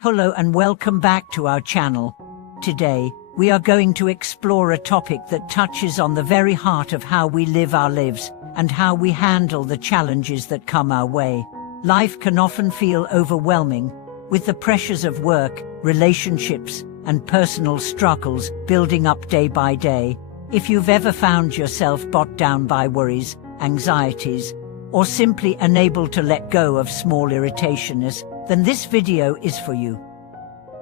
Hello and welcome back to our channel. Today, we are going to explore a topic that touches on the very heart of how we live our lives and how we handle the challenges that come our way. Life can often feel overwhelming, with the pressures of work, relationships, and personal struggles building up day by day. If you've ever found yourself bogged down by worries, anxieties, or simply unable to let go of small irritations, then this video is for you.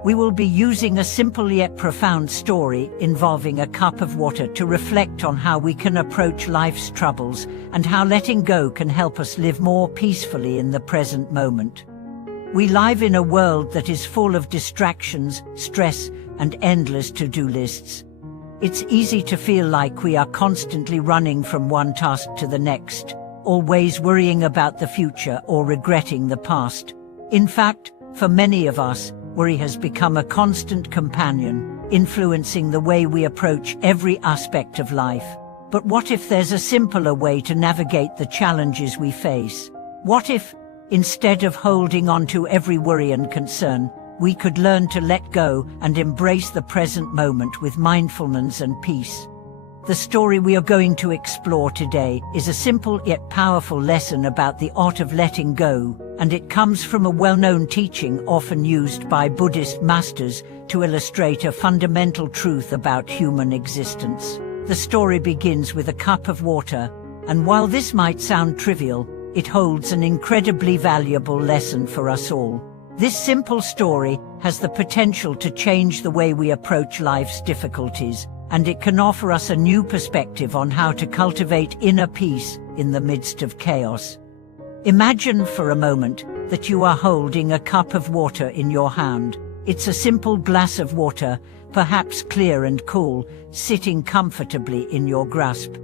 We will be using a simple yet profound story involving a cup of water to reflect on how we can approach life's troubles and how letting go can help us live more peacefully in the present moment. We live in a world that is full of distractions, stress, and endless to-do lists. It's easy to feel like we are constantly running from one task to the next, always worrying about the future or regretting the past. In fact, for many of us, worry has become a constant companion, influencing the way we approach every aspect of life. But what if there's a simpler way to navigate the challenges we face? What if, instead of holding on to every worry and concern, we could learn to let go and embrace the present moment with mindfulness and peace? The story we are going to explore today is a simple yet powerful lesson about the art of letting go, and it comes from a well-known teaching often used by Buddhist masters to illustrate a fundamental truth about human existence. The story begins with a cup of water, and while this might sound trivial, it holds an incredibly valuable lesson for us all. This simple story has the potential to change the way we approach life's difficulties, and it can offer us a new perspective on how to cultivate inner peace in the midst of chaos. Imagine for a moment that you are holding a cup of water in your hand. It's a simple glass of water, perhaps clear and cool, sitting comfortably in your grasp.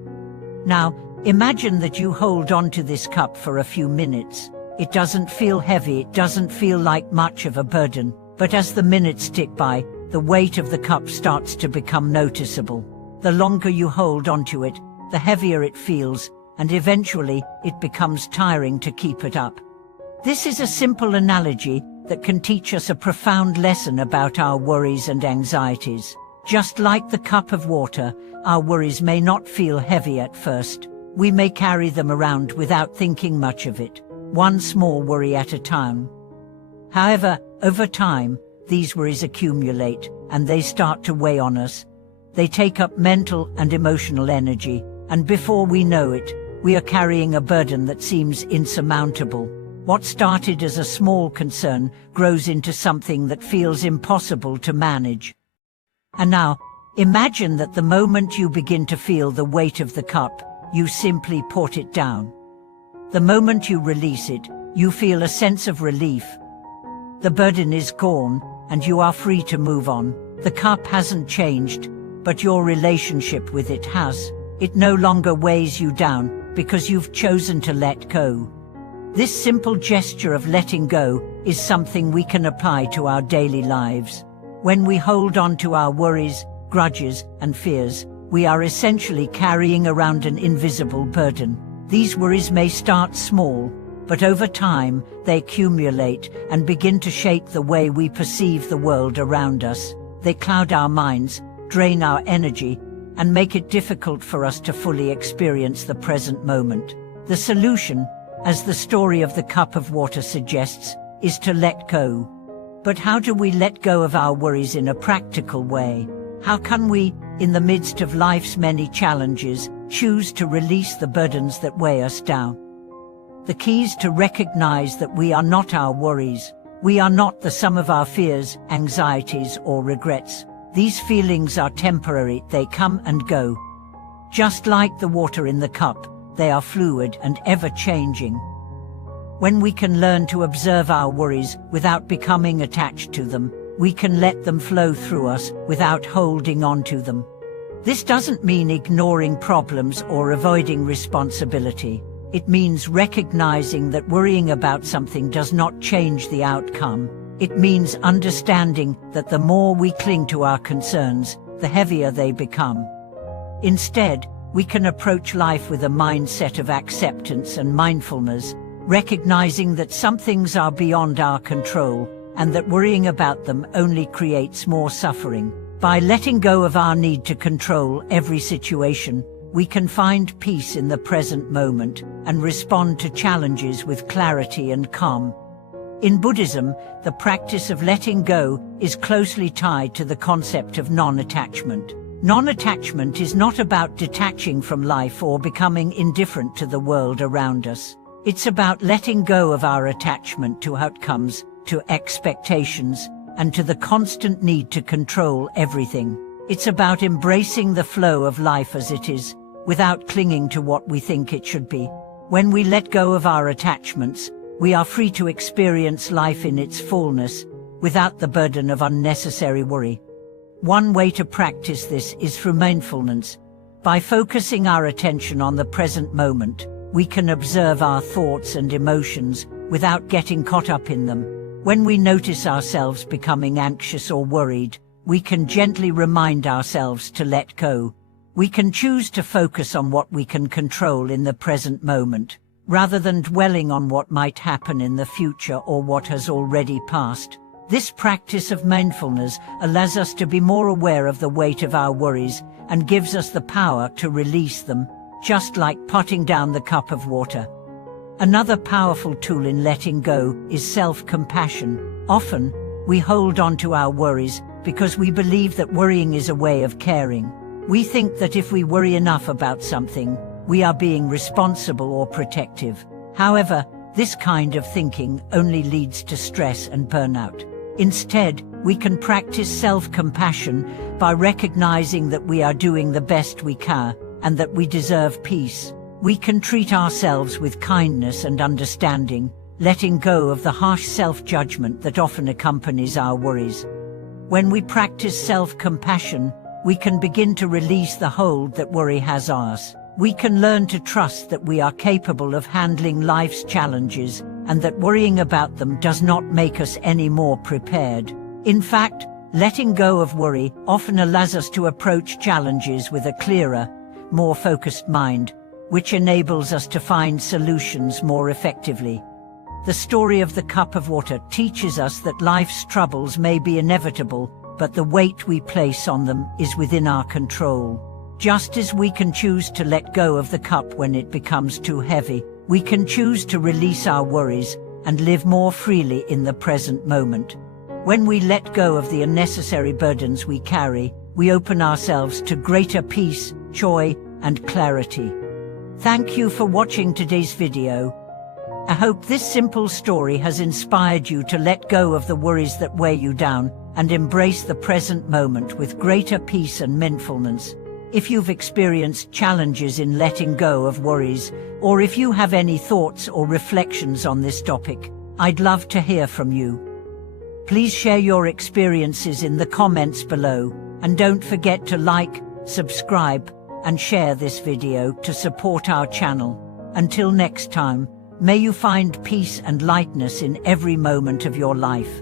Now, imagine that you hold on to this cup for a few minutes. It doesn't feel heavy, it doesn't feel like much of a burden, but as the minutes tick by, the weight of the cup starts to become noticeable. The longer you hold onto it, the heavier it feels, and eventually it becomes tiring to keep it up. This is a simple analogy that can teach us a profound lesson about our worries and anxieties. Just like the cup of water, our worries may not feel heavy at first. We may carry them around without thinking much of it, one small worry at a time. However, over time, these worries accumulate, and they start to weigh on us. They take up mental and emotional energy, and before we know it, we are carrying a burden that seems insurmountable. What started as a small concern grows into something that feels impossible to manage. And now, imagine that the moment you begin to feel the weight of the cup, you simply put it down. The moment you release it, you feel a sense of relief. The burden is gone, and you are free to move on. The cup hasn't changed, but your relationship with it has. It no longer weighs you down because you've chosen to let go. This simple gesture of letting go is something we can apply to our daily lives. When we hold on to our worries, grudges, and fears, we are essentially carrying around an invisible burden. These worries may start small, but over time, they accumulate and begin to shape the way we perceive the world around us. They cloud our minds, drain our energy, and make it difficult for us to fully experience the present moment. The solution, as the story of the cup of water suggests, is to let go. But how do we let go of our worries in a practical way? How can we, in the midst of life's many challenges, choose to release the burdens that weigh us down? The key is to recognize that we are not our worries. We are not the sum of our fears, anxieties, or regrets. These feelings are temporary, they come and go. Just like the water in the cup, they are fluid and ever-changing. When we can learn to observe our worries without becoming attached to them, we can let them flow through us without holding on to them. This doesn't mean ignoring problems or avoiding responsibility. It means recognizing that worrying about something does not change the outcome. It means understanding that the more we cling to our concerns, the heavier they become. Instead, we can approach life with a mindset of acceptance and mindfulness, recognizing that some things are beyond our control, and that worrying about them only creates more suffering. By letting go of our need to control every situation, we can find peace in the present moment and respond to challenges with clarity and calm. In Buddhism, the practice of letting go is closely tied to the concept of non-attachment. Non-attachment is not about detaching from life or becoming indifferent to the world around us. It's about letting go of our attachment to outcomes, to expectations, and to the constant need to control everything. It's about embracing the flow of life as it is, without clinging to what we think it should be. When we let go of our attachments, we are free to experience life in its fullness, without the burden of unnecessary worry. One way to practice this is through mindfulness. By focusing our attention on the present moment, we can observe our thoughts and emotions without getting caught up in them. When we notice ourselves becoming anxious or worried, we can gently remind ourselves to let go. We can choose to focus on what we can control in the present moment, rather than dwelling on what might happen in the future or what has already passed. This practice of mindfulness allows us to be more aware of the weight of our worries and gives us the power to release them, just like putting down the cup of water. Another powerful tool in letting go is self-compassion. Often, we hold on to our worries because we believe that worrying is a way of caring. We think that if we worry enough about something, we are being responsible or protective. However, this kind of thinking only leads to stress and burnout. Instead, we can practice self-compassion by recognizing that we are doing the best we can and that we deserve peace. We can treat ourselves with kindness and understanding, letting go of the harsh self-judgment that often accompanies our worries. When we practice self-compassion, we can begin to release the hold that worry has on us. We can learn to trust that we are capable of handling life's challenges and that worrying about them does not make us any more prepared. In fact, letting go of worry often allows us to approach challenges with a clearer, more focused mind, which enables us to find solutions more effectively. The story of the cup of water teaches us that life's troubles may be inevitable, but the weight we place on them is within our control. Just as we can choose to let go of the cup when it becomes too heavy, we can choose to release our worries and live more freely in the present moment. When we let go of the unnecessary burdens we carry, we open ourselves to greater peace, joy, and clarity. Thank you for watching today's video. I hope this simple story has inspired you to let go of the worries that weigh you down and embrace the present moment with greater peace and mindfulness. If you've experienced challenges in letting go of worries, or if you have any thoughts or reflections on this topic, I'd love to hear from you. Please share your experiences in the comments below, and don't forget to like, subscribe, and share this video to support our channel. Until next time, may you find peace and lightness in every moment of your life.